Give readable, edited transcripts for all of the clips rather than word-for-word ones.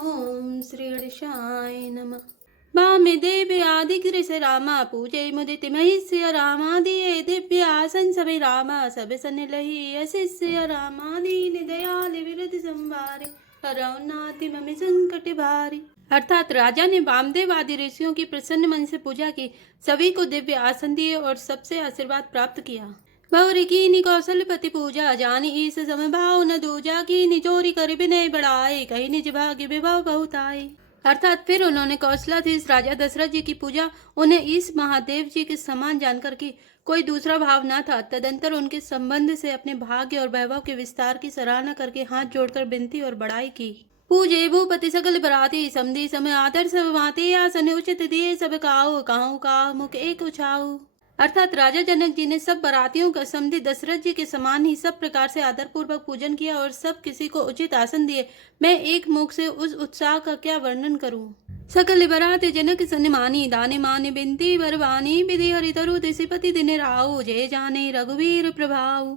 ओम श्री गणेशाय नमः। वामे देव्य आदि गिरिश रामा पूजय मुदित महिष्य रामादि दिव्य आसन सभे रामा सब सन लही अशिष्य रामादि दयाल विरुद्ध संवारे हरौनाति मम संकट भारी। अर्थात राजा ने वामदेव आदि ऋषियों की प्रसन्न मन से पूजा की, सभी को दिव्य आसन दिए और सबसे आशीर्वाद प्राप्त किया। बहुरी कीनी कौशलपति पूजा जानी ईस समभाव न दूजा कीनी चोरी कर विनय बढ़ाए कही निज भाग्य विभव बहुत आए। अर्थात फिर उन्होंने कौशलाधीश राजा दशरथ जी की पूजा उन्हें इस महादेव जी के समान जानकर की, कोई दूसरा भाव न था। तदंतर उनके संबंध से अपने भाग्य और वैभव के विस्तार की सराहना करके हाथ जोड़कर विनती और बड़ाई की। पूजे भूपति सकल बराती समधी समय आदर सब भांति आसन उचित दिए सब काऊ काहू का मुख एक उछाऊ। अर्थात राजा जनक जी ने सब बरातियों का समधी दशरथ जी के समान ही सब प्रकार से आदर पूर्वक पूजन किया और सब किसी को उचित आसन दिए। मैं एक मुख से उस उत्साह का क्या वर्णन करूं। सकल बरात जनक सन्मानी दाने माने बिनती वरवानी विधि हरि तरु दिशिपति दिन राव जय जाने रघुवीर प्रभाव।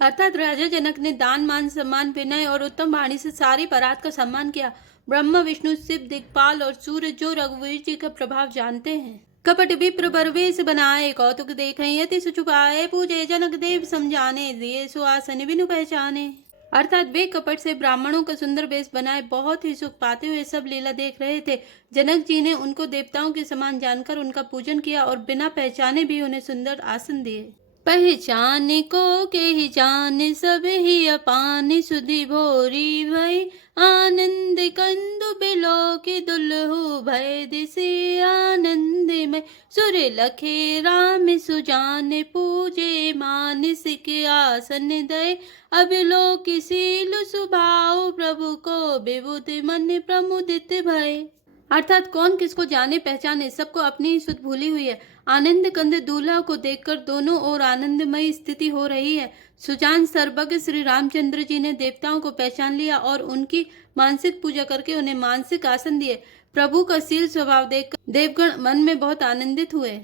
अर्थात राजा जनक ने दान मान सम्मान विनय और उत्तम वाणी से सारी बारात का सम्मान किया। ब्रह्म विष्णु शिव दिक्पाल और सूर्य जो रघुवीर जी का प्रभाव जानते हैं। कपट विप्र परवेश बनाए कौतुक देखें अति सुचुपाए पूजे जनक देव समझाने दिए सुआसन बिनु पहचाने। अर्थात वे कपट से ब्राह्मणों का सुंदर वेश बनाए बहुत ही सुख पाते हुए सब लीला देख रहे थे। जनक जी ने उनको देवताओं के समान जानकर उनका पूजन किया और बिना पहचाने भी उन्हें सुंदर आसन दिए। पहचान को के ही जान सब ही अपान सुधि भोरी भई आनंद कंदु बिलो की दुल्हु भय दिशे आनंद में सुर लखे राम सुजान पूजे मानसिक आसन दय अबिलो की सील सुभाव प्रभु को विबुध मन प्रमुदित भय। अर्थात कौन किसको जाने पहचाने, सबको अपनी ही सुध भूली हुई है। आनंद कंद दूल्हा को देखकर दोनों ओर आनंदमयी स्थिति हो रही है। सुजान सर्वज्ञ श्री रामचंद्र जी ने देवताओं को पहचान लिया और उनकी मानसिक पूजा करके उन्हें मानसिक आसन दिए। प्रभु का शील स्वभाव देखकर देवगण मन में बहुत आनंदित हुए।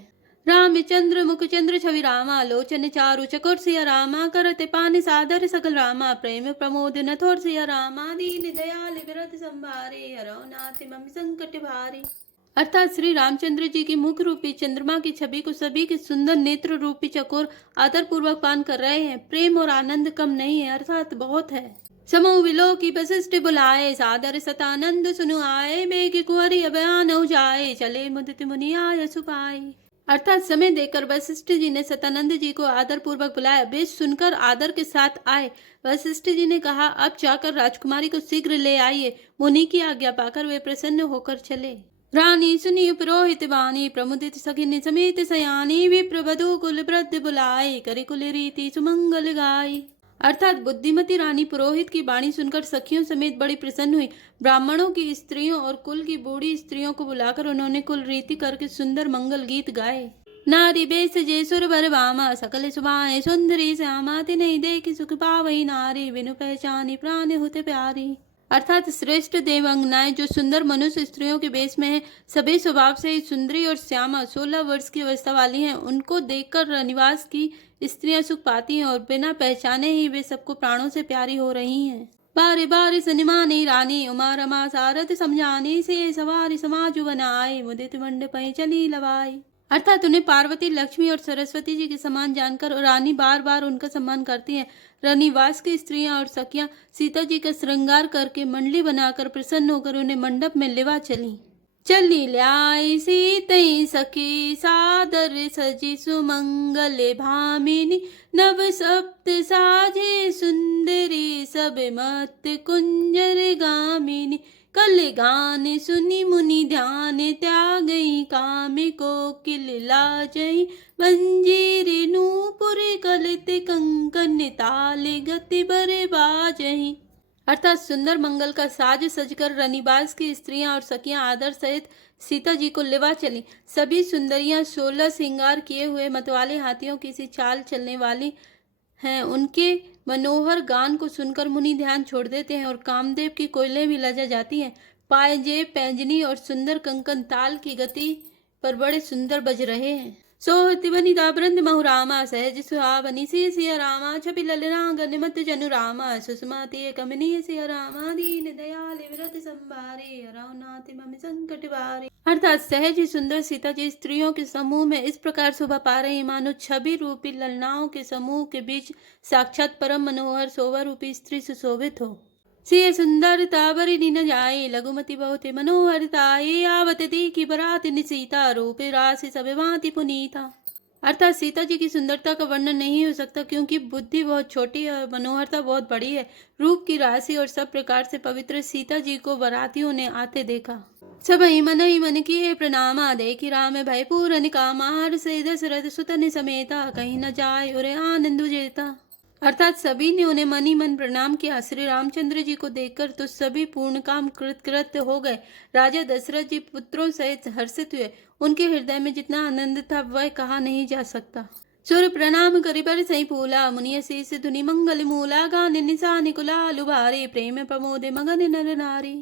रामचंद्र मुखचंद्र छवि रामा लोचन चारु चकोर सिया रामा करते पानी सादर सकल रामा प्रेम प्रमोद नथोर सिया रामा दीन दयाल विरत संभारे हरो नाथ मम संकट भारी। अर्थात श्री रामचंद्र जी की मुख रूपी चंद्रमा की छवि को सभी के सुंदर नेत्र रूपी चकोर आदर पूर्वक पान कर रहे हैं। प्रेम और आनंद कम नहीं है, अर्थात बहुत है। समूह विलो की वशिष्ठ बुलाए सादर सतानंद सुनु आए बेग कुंवरी अभयान हो जाए चले मुदित मुनि आय सुपाए। अर्थात समय देकर वशिष्ठ जी ने सतानंद जी को आदर पूर्वक बुलाया। वे सुनकर आदर के साथ आए। वशिष्ठ जी ने कहा, अब जाकर राजकुमारी को शीघ्र ले आइए। मुनि की आज्ञा पाकर वे प्रसन्न होकर चले। रानी सुनी पुरोहित वाणी प्रमुदित सखिन समेत सयानी विप्र वधु कुल वृद्ध बुलाए करे कुल रीति सुमंगल गाय। अर्थात बुद्धिमती रानी पुरोहित की वाणी सुनकर सखियों समेत बड़ी प्रसन्न हुई। ब्राह्मणों की स्त्रियों और कुल की बूढ़ी स्त्रियों को बुलाकर उन्होंने कुल रीति करके सुंदर मंगल गीत गाए। नारी बेस जय सुर बर वामा सकल सुभाए सुंदरी श्यामा तिन्हि देखि सुख पावई नारी बिनु पहचानी प्राण होते प्यारी। अर्थात श्रेष्ठ देवांगनाएं जो सुंदर मनुष्य स्त्रियों के वेश में है, सभी स्वभाव से ही सुंदरी और श्यामा 16 वर्ष की अवस्था वाली हैं। उनको देखकर रनिवास की स्त्रियां सुख पाती हैं और बिना पहचाने ही वे सबको प्राणों से प्यारी हो रही हैं। बारी बारी सनिमानी रानी उमा रमा सारथ समझानी से सवारी समाज बनाए मुदित मंडप चली लवाई। अर्थात उन्हें पार्वती लक्ष्मी और सरस्वती जी के समान जानकर रानी बार बार उनका सम्मान करती हैं। रनिवास की स्त्रियां और सखियां सीता जी का श्रृंगार करके मंडली बनाकर प्रसन्न होकर उन्हें मंडप में लेवा चली। चली ल्याई सीतई सखी सादर सजी सुमंगल भामिनी नव सप्त साझे सुंदरी सब मत कुंजर गामिनी कल गान सुनी मुनि ध्यान त्यागई काम को किल लाजई मंजीर नूपुर कलित कंकन ताल गति बर बाजही। अर्थात सुंदर मंगल का साज सजकर रनिवास की स्त्रियां और सखियां आदर सहित सीता जी को लेवा चली। सभी सुंदरियां 16 श्रृंगार किए हुए मतवाले हाथियों की सी चाल चलने वाली हैं। उनके मनोहर गान को सुनकर मुनि ध्यान छोड़ देते हैं और कामदेव की कोयलें भी लजा जाती हैं। पायजेब पैंजनी और सुंदर कंकन ताल की गति पर बड़े सुंदर बज रहे हैं। सोहति वनिता बृंद महु रामा सहज सुहावनी सिया रामा छपि ललना गणमत जनु रामा सुषमाति कमनीय सिया रामा दीन दयाल विरत संभारे अरौनाति मम संकट वारे। अर्थात सहज ही सुंदर सीता जी स्त्रियों के समूह में इस प्रकार शोभा पा रही मानो छवि रूपी ललनाओं के समूह के बीच साक्षात परम मनोहर शोभा रूपी स्त्री सुशोभित हो। सिय सुंदरता बरी न जाए लघुमति बहुत मनोहरताये आवत देखी बरात सीता रूपे राशि सब भांति पुनीता। अर्थात सीता जी की सुंदरता का वर्णन नहीं हो सकता क्योंकि बुद्धि बहुत छोटी है और मनोहरता बहुत बड़ी है। रूप की राशि और सब प्रकार से पवित्र सीता जी को बरातियों ने आते देखा। सब ही मन किए प्रणामा देखी राम भय पूरन कामा से दशरथ सुतन समेता कहीं न जाए उरे आनंद जेता। अर्थात सभी ने उन्हें मन ही मन प्रणाम किया। श्री रामचंद्र जी को देखकर तो सभी पूर्ण काम कृतकृत्य हो गए। राजा दशरथ जी पुत्रों सहित हर्षित हुए। उनके हृदय में जितना आनंद था वह कहा नहीं जा सकता। सूर्य प्रणाम करि पर सही फूला मुनिय शीस धुनि मंगल मूला गान निशा निकुला लुभारे प्रेम प्रमोदे मगन नर नारी।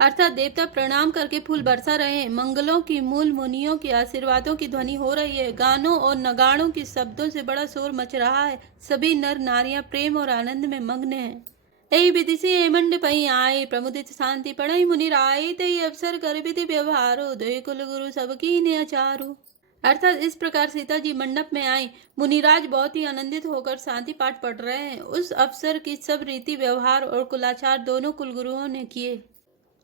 अर्थात देवता प्रणाम करके फूल बरसा रहे हैं। मंगलों की मूल मुनियों के आशीर्वादों की ध्वनि हो रही है। गानों और नगाड़ों की शब्दों से बड़ा शोर मच रहा है। सभी नर नारियां प्रेम और आनंद में मग्न हैं। ऐ विधि से मंडप आए प्रमुदित शांति पढ़ई मुनि राय तई अवसर कर विधि व्यवहारो दय कुल गुरु सबकी ने अचारो। अर्थात इस प्रकार सीता जी मंडप में आई। मुनिराज बहुत ही आनंदित होकर शांति पाठ पढ़ रहे हैं। उस अवसर की सब रीति व्यवहार और कुलाचार दोनों कुलगुरुओं ने किए।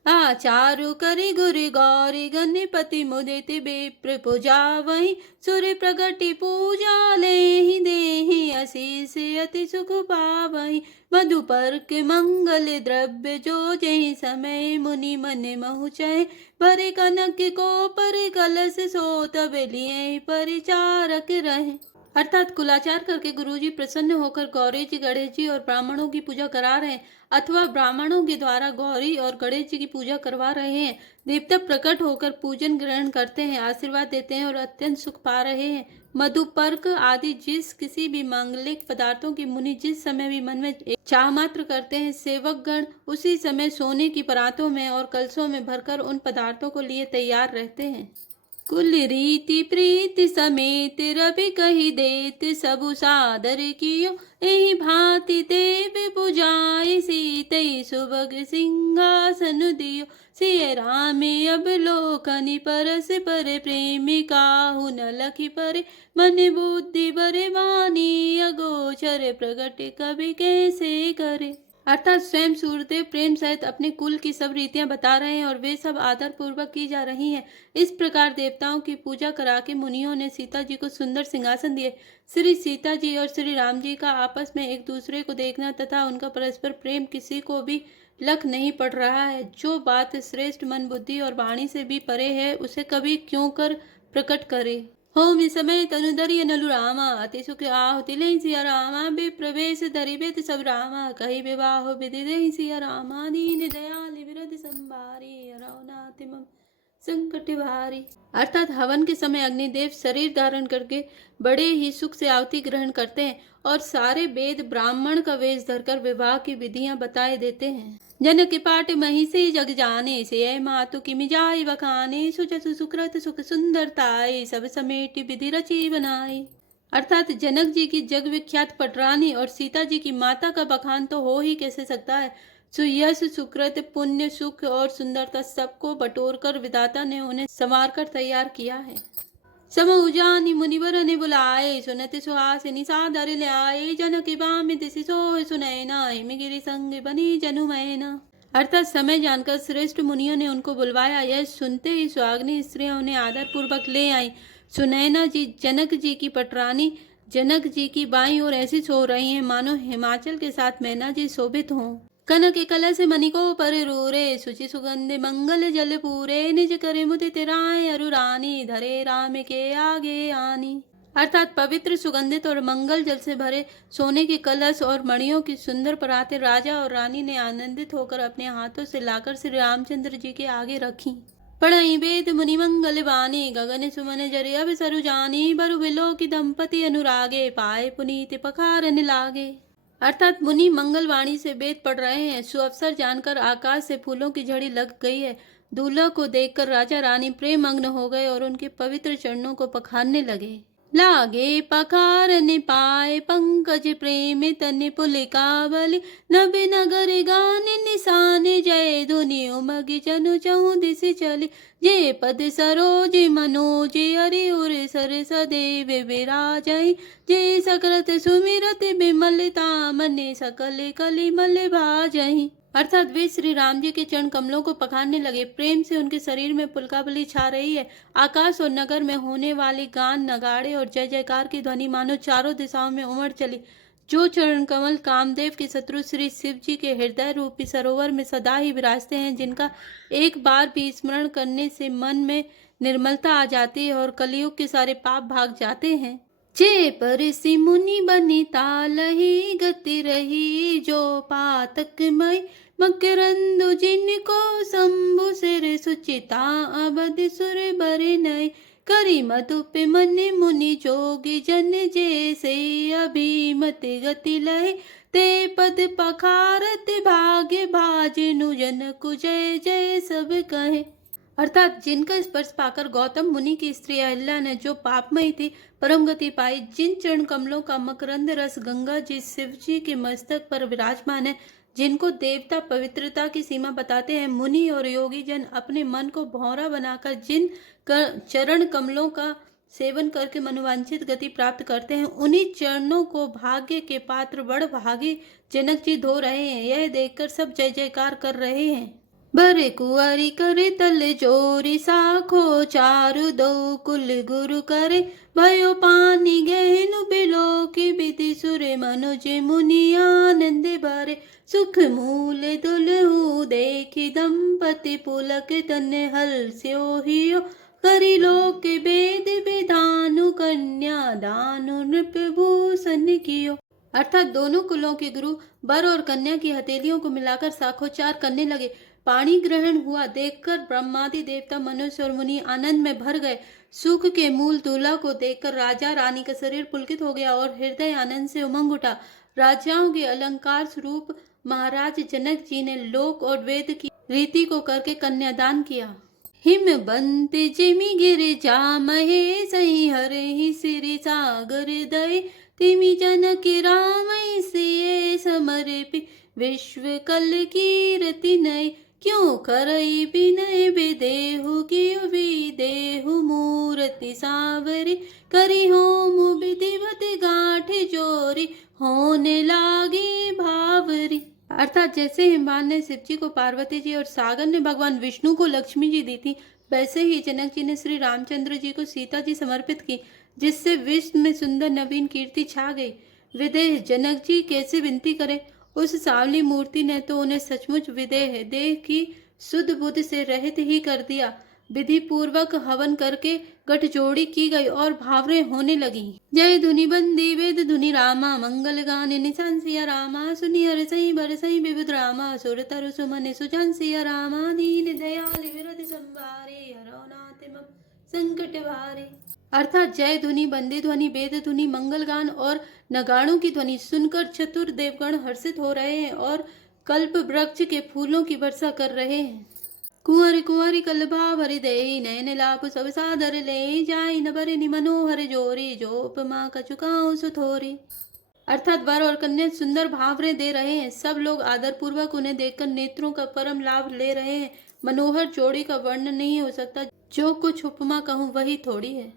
आचारु करि गुरु गौरी गणपति मुदित बेप्र पूजा वही सूर्य प्रगति पूजा ले देहि आशीष अति सुख पावहि मधुपर के मंगल द्रव्य जो जहि समय मुनि मन महु चय भरे कनक को पर कलश सो तब लिए परिचारक रहे। अर्थात कुलाचार करके गुरुजी प्रसन्न होकर गौरी जी गणेश जी और ब्राह्मणों की पूजा करा रहे हैं अथवा ब्राह्मणों के द्वारा गौरी और गणेश जी की पूजा करवा रहे हैं। देवता प्रकट होकर पूजन ग्रहण करते हैं, आशीर्वाद देते हैं और अत्यंत सुख पा रहे हैं। मधुपर्क आदि जिस किसी भी मांगलिक पदार्थों की मुनि जिस समय भी मन में चाह मात्र करते हैं, सेवक गण उसी समय सोने की परातों में और कलशों में भरकर उन पदार्थों को लिए तैयार रहते हैं। कुल रीति प्रीति समेत रवि कही देत सबु सादर कियो एहि भांति देव पुजाय सीतई सुभग सिंहासन दियो सिय राम अवलोकनि परस पर प्रेमिका न लखी परे मन बुद्धि बरे वाणी अगोचर प्रगट कवि कैसे करे। अर्थात स्वयं सूर्यदेव प्रेम सहित अपने कुल की सब रीतियां बता रहे हैं और वे सब आदर पूर्वक की जा रही हैं। इस प्रकार देवताओं की पूजा करा के मुनियों ने सीता जी को सुंदर सिंहासन दिए। श्री सीता जी और श्री राम जी का आपस में एक दूसरे को देखना तथा उनका परस्पर प्रेम किसी को भी लख नहीं पड़ रहा है। जो बात श्रेष्ठ मन बुद्धि और वाणी से भी परे है उसे कभी क्यों कर प्रकट करे। होम समय तनुधरिय नलु रामा अति सुख आहुति ले सिया रामा बे प्रवेश धरि बेत सब रामा कही विवाह विधि दे सिया रामा दीन दयाल विरध संभारी अरौनाति मम संकट भारी। अर्थात हवन के समय अग्निदेव शरीर धारण करके बड़े ही सुख से आहुति ग्रहण करते हैं और सारे वेद ब्राह्मण का वेश धरकर विवाह की विधियां बताए देते हैं। जनक पाट महिषी जग जाने से मातु की मिजाई बखाने सुजसु सुकृत सुख सुंदरताए सब समेट विधि रची बनाए। अर्थात जनक जी की जग विख्यात पटरानी और सीता जी की माता का बखान तो हो ही कैसे सकता है। सुयश सुकृत पुण्य सुख और सुंदरता सबको बटोरकर विधाता ने उन्हें संवार कर तैयार किया है। सम उजानी मुनिवर ने बुलाए सुनत सुहासिनी सादर ल्याए जनक बाम दिशि सोह सुनैना हिमगिरि संग बनी जनुमैना। अर्थात समय जानकर श्रेष्ठ मुनियों ने उनको बुलवाया। यह सुनते ही सुहागनी स्त्रियां उन्हें आदर पूर्वक ले आई। सुनैना जी जनक जी की पटरानी जनक जी की बाईं ओर ऐसी सो रही हैं मानो हिमाचल के साथ मैना जी शोभित हों। कनक कलश मणिको पर रूरे सुचि सुगंध मंगल जल पूरे निज करे मुदित राय अरु रानी धरे राम के आगे आनी। अर्थात पवित्र सुगंधित और मंगल जल से भरे सोने के कलश और मणियों की सुंदर पराते राजा और रानी ने आनंदित होकर अपने हाथों से लाकर श्री रामचंद्र जी के आगे रखी। पढ़ई वेद मुनि मंगल बानी गगन सुमन जरे अब सरु जानी बरु बिलो की दंपति अनुरागे पाए पुनीत पखारन लागे। अर्थात मुनि मंगलवाणी से वेद पढ़ रहे हैं। सुअवसर जानकर आकाश से फूलों की झड़ी लग गई है। दूल्हा को देखकर राजा रानी प्रेमग्न हो गए और उनके पवित्र चरणों को पखारने लगे। लागे पखारन पाए पंकज प्रेम तन पुलिकावली नभ नगर गान निशान जय धुनि उमग जनु चहु दिस चली जे पद सरोज मनोज हरि उर सर सदैव विराजई जे सकृत सुमिरत बिमलता मने सकल कलिमल भाजई। अर्थात वे श्री राम जी के चरण कमलों को पखारने लगे। प्रेम से उनके शरीर में पुलकावली छा रही है। आकाश और नगर में होने वाली गान नगाड़े और जय जयकार की ध्वनि मानो चारों दिशाओं में उमड़ चली। जो चरण कमल कामदेव के शत्रु श्री शिव जी के हृदय रूपी सरोवर में सदा ही विराजते हैं, जिनका एक बार भी स्मरण करने से मन में निर्मलता आ जाती है और कलयुग के सारे पाप भाग जाते हैं। जे पर मुनि बनी तालही गति रही जो पातकमय मकरंदु जिनको शंभु सिर सुचिता अबध सुर बर नय करी मधुप मन मुनि जोगी जन जैसे अभिमत गति लय ते पद पखारत भाग्य भाजनु जनकु जय जय सब कहे। अर्थात जिनका स्पर्श पाकर गौतम मुनि की स्त्री अहिल्या ने जो पापमयी थी परम गति पाई, जिन चरण कमलों का मकरंद रस गंगा जी शिव जी के मस्तक पर विराजमान है, जिनको देवता पवित्रता की सीमा बताते हैं, मुनि और योगी जन अपने मन को भौरा बनाकर जिन चरण कमलों का सेवन करके मनोवांछित गति प्राप्त करते हैं, उन्हीं चरणों को भाग्य के पात्र बड़ भागी जनक जी धो रहे हैं। यह देखकर सब जय जयकार कर रहे हैं। बर कुंवारी करे तल जोरी साखो चारु दो कुल गुरु करे भयो पानी गहनु बिलो की विधि सुरे मनुज मुनि आनंद भरे सुख मूल दुलहु देखी दंपति पुलक तन हल स्यो हियो करी लोक वेद विधानु कन्या दानु नृप भूषण कियो। अर्थात दोनों कुलों के गुरु बर और कन्या की हथेलियों को मिलाकर साखोचार करने लगे। पाणी ग्रहण हुआ देखकर ब्रह्मादि देवता मनुष्य और मुनि आनंद में भर गए। सुख के मूल दूल्हा को देखकर राजा रानी का शरीर पुलकित हो गया और हृदय आनंद से उमंग उठा। राजाओं के अलंकार स्वरूप महाराज जनक जी ने लोक और वेद की रीति को करके कन्यादान किया। हिम बंत जिमि गिर जा महे सही हरे ही सिरि सागर दय तिमि जनक राम सिए समर्पि विश्व कल कीर्ति नय क्यों करई विनय विदेहु कियो विदेहु मूर्ति सावरी करी होम विधिवत गांठ जोरी होने लागी भावरी। अर्थात जैसे हिमवान ने शिव जी को पार्वती जी और सागर ने भगवान विष्णु को लक्ष्मी जी दी थी, वैसे ही जनक जी ने श्री रामचंद्र जी को सीता जी समर्पित की, जिससे विश्व में सुंदर नवीन कीर्ति छा गई। विदेह जनक जी कैसे विनती करें, उस सावली मूर्ति ने तो उन्हें सचमुच विदेह देह की शुद्ध बुद्ध से रहित ही कर दिया। विधि पूर्वक हवन करके गठजोड़ी की गई और भावरे होने लगी। जय धुनि बंदी वेद धुनि रामा मंगल गान निशान सिया रामा सुनि हर सही बर सही विविध रामा सुर तरु सुमन सुजान सिया रामा दीन दयाल विरध संवारे हरो नाथ मम संकट भारे। अर्थात जय ध्वनि बंदी ध्वनि वेद ध्वनि मंगल गान और नगाड़ों की ध्वनि सुनकर चतुर देवगण हर्षित हो रहे हैं और कल्प वृक्ष के फूलों की वर्षा कर रहे हैं। कुंवर कुंवरी कलभा भरि दे नयन लाप सब सादर ले जाय न बरे नि मनोहर जोरी जो उपमा कचुकाओ सुथोरी। अर्थात वर और कन्या सुंदर भावरे दे रहे हैं। सब लोग आदर पूर्वक उन्हें देखकर नेत्रों का परम लाभ ले रहे हैं। मनोहर जोड़ी का वर्णन नहीं हो सकता, जो कुछ उपमा कहूँ वही थोड़ी है।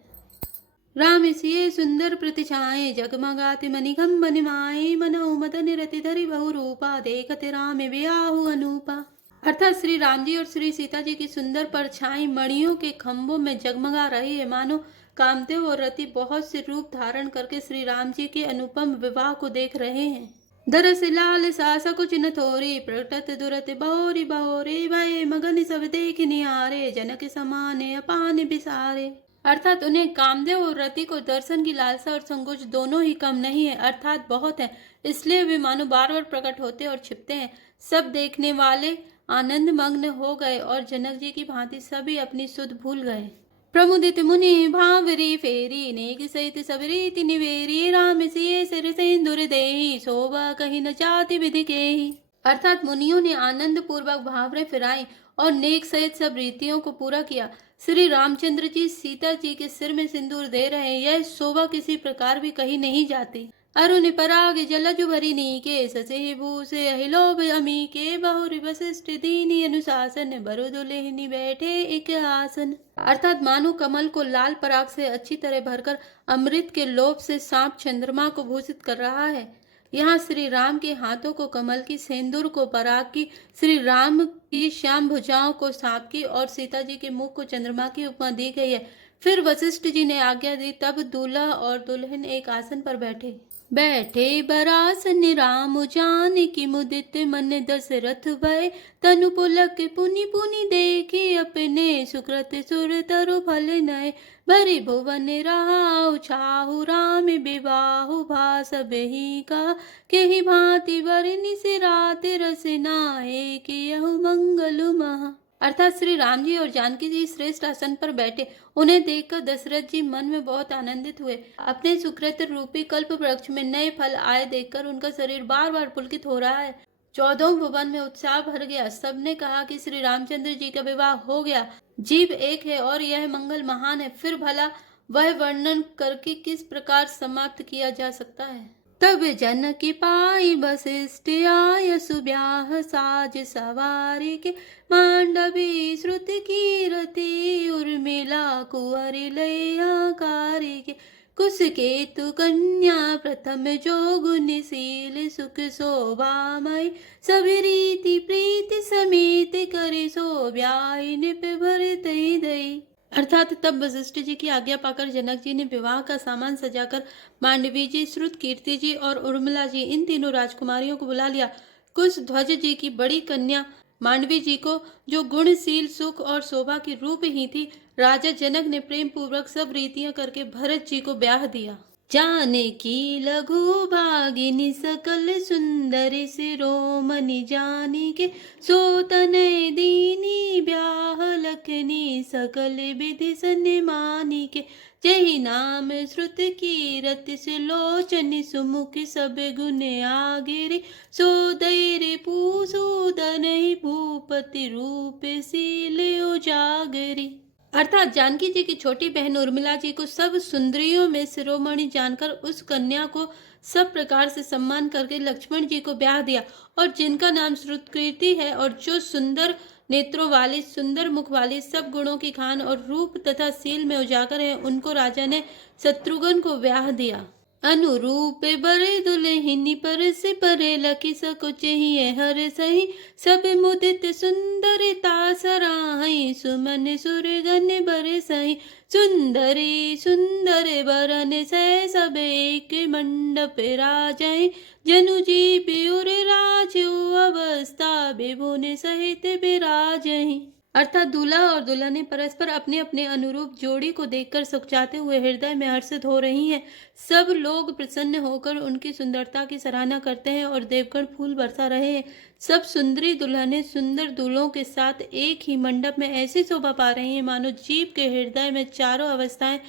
राम सिए सुंदर प्रतिछाए जगमगाते मणिखम बनिमाए मनहु मदन रति धरि बहु रूपा देखते राम ब्याहु अनूपा। अर्थात श्री राम जी और श्री सीता जी की सुंदर परछाई मणियों के खंभों में जगमगा रही है, मानो कामदेव और रति बहुत से रूप धारण करके श्री राम जी के अनुपम विवाह को देख रहे हैं। दरस लाल सासा कुछ न थोरी प्रकटत दुरत बहोरी बहोरी भय मगन सब देख निहारे जनक समाने अपान बिसारे। अर्थात उन्हें कामदेव और रति को दर्शन की लालसा और संकोच दोनों ही कम नहीं है, अर्थात बहुत है, इसलिए वे मानो बार बार प्रकट होते और छिपते हैं। सब देखने वाले आनंद मग्न हो गए और जनक जी की भांति सभी अपनी सुध भूल गए। प्रमुदित मुनि भावरी फेरी नेक सहित सब रीति निवेरी राम सिए सिर सिंदूर देहि शोभा कहीं न जाति विधि केहि। अर्थात मुनियों ने आनंद पूर्वक भावरे फिराई और नेक सहित सब रीतियों को पूरा किया। श्री रामचंद्र जी सीता जी के सिर में सिंदूर दे रहे हैं, यह शोभा किसी प्रकार भी कही नहीं जाती। अरुण पराग जलजु भरी नीके ससे भूसे अहिलोभ अमी के बहुरी वशिष्ठ दीनी अनुशासन बरु दुल्हनी बैठे एक आसन। अर्थात मानो कमल को लाल पराग से अच्छी तरह भरकर अमृत के लोभ से सांप चंद्रमा को भूषित कर रहा है। यहाँ श्री राम के हाथों को कमल की, सेंदूर को पराग की, श्री राम की श्याम भुजाओं को सांप की और सीता जी के मुख को चंद्रमा की उपमा दी गई है। फिर वशिष्ठ जी ने आज्ञा दी, तब दूल्हा और दुल्हन एक आसन पर बैठे। बैठे बरासन राम जानकी मुदित मन दशरथ भय तनु पुलक पुनि पुनि देखे अपने सुकृत सुर तरु फल नय भरि भुवन रहाउ छाहु राम विवाहु भास बेही का केहि भांति बरनि सिरात रसनाए कियहु मंगल महा। अर्थात श्री राम जी और जानकी जी श्रेष्ठ आसन पर बैठे। उन्हें देखकर दशरथ जी मन में बहुत आनंदित हुए। अपने सुकृत रूपी कल्प वृक्ष में नए फल आए देखकर उनका शरीर बार बार पुलकित हो रहा है। 14 भुवन में उत्साह भर गया। सबने कहा कि श्री रामचंद्र जी का विवाह हो गया। जीव एक है और यह मंगल महान है। फिर भला वह वर्णन करके किस प्रकार समाप्त किया जा सकता है। तब जनकी पाई वशिष्ठ आय सुब्याह साज सवारी के मांडवी श्रुत कीरति उर्मिला कुंवरी लयाकारी के कुश केतु कन्या प्रथम जो गुणशील सुख शोभामय सभी रीति प्रीति समेत करे सो ब्याह निप भरत दई। अर्थात तब वशिष्ठ जी की आज्ञा पाकर जनक जी ने विवाह का सामान सजाकर मांडवी जी, श्रुत कीर्ति जी और उर्मिला जी इन तीनों राजकुमारियों को बुला लिया। कुश ध्वज जी की बड़ी कन्या मांडवी जी को, जो गुणशील सुख और शोभा की रूप ही थी, राजा जनक ने प्रेम पूर्वक सब रीतियां करके भरत जी को ब्याह दिया। जानकी लघु भागिनी सकल सुंदरी शिरोमणि जानी के सोतनय दीनी ब्याह लखनी सकल विधि सन्मानी के जही नाम श्रुत कीरति सुलोचन सुमुख सब गुण आगिरे सोदैर पूसूदन भूपति रूप शील उजागरी। अर्थात जानकी जी की छोटी बहन उर्मिला जी को सब सुंदरियों में शिरोमणि जानकर उस कन्या को सब प्रकार से सम्मान करके लक्ष्मण जी को ब्याह दिया, और जिनका नाम श्रुतकीर्ति है और जो सुंदर नेत्रों वाली, सुंदर मुख वाली, सब गुणों की खान और रूप तथा शील में उजागर है, उनको राजा ने शत्रुघ्न को ब्याह दिया। अनुरूप बरे दुल्हनी पर से परे लकी सकुच ही हर सही सब मुदित सुंदरता सराहई सुमन सुरगन बर सही सुंदरी सुंदर बरन सह सब एक मंडप राजय जनु जी प्युर राज अवस्था विभुन सहित विराजहि। अर्थात दूल्हा और दुल्हन परस्पर अपने अपने अनुरूप जोड़ी को देखकर सुखचाते हुए हृदय में हर्षित हो रही हैं। सब लोग प्रसन्न होकर उनकी सुंदरता की सराहना करते हैं और देवगण फूल बरसा रहे हैं। सब सुंदरी दुल्हनें सुंदर दूल्हों के साथ एक ही मंडप में ऐसी शोभा पा रही हैं मानो जीव के हृदय में चारों अवस्थाएं,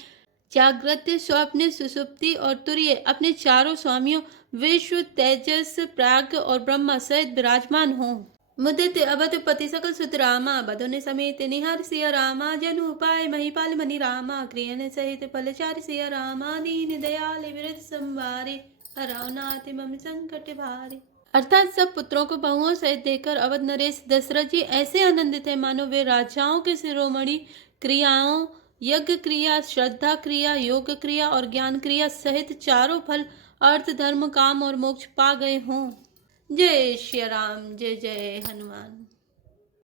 जागृत, स्वप्न, सुषुप्ति और तुरीय, अपने चारों स्वामियों विश्व, तेजस, प्राज्ञ और ब्रह्मा सहित विराजमान हों। मुदित अवध पति सकल सुत रामा बधुन समेत निहार सिया रामा जनु उपाय महिपाल मणि रामा क्रियन सहित फलचार सिया रामा दीन दयाल विरत संवारे हरावनाथ मम संकट भारे। अर्थात सब पुत्रों को बहुओं सहित देखकर अवध नरेश दशरथ जी ऐसे आनंदित है मानो वे राजाओं के शिरोमणि क्रियाओं, यज्ञ क्रिया, श्रद्धा क्रिया, योग क्रिया और ज्ञान क्रिया सहित चारों फल अर्थ, धर्म, काम और मोक्ष पा गए हों। जय श्री राम, जय जय हनुमान।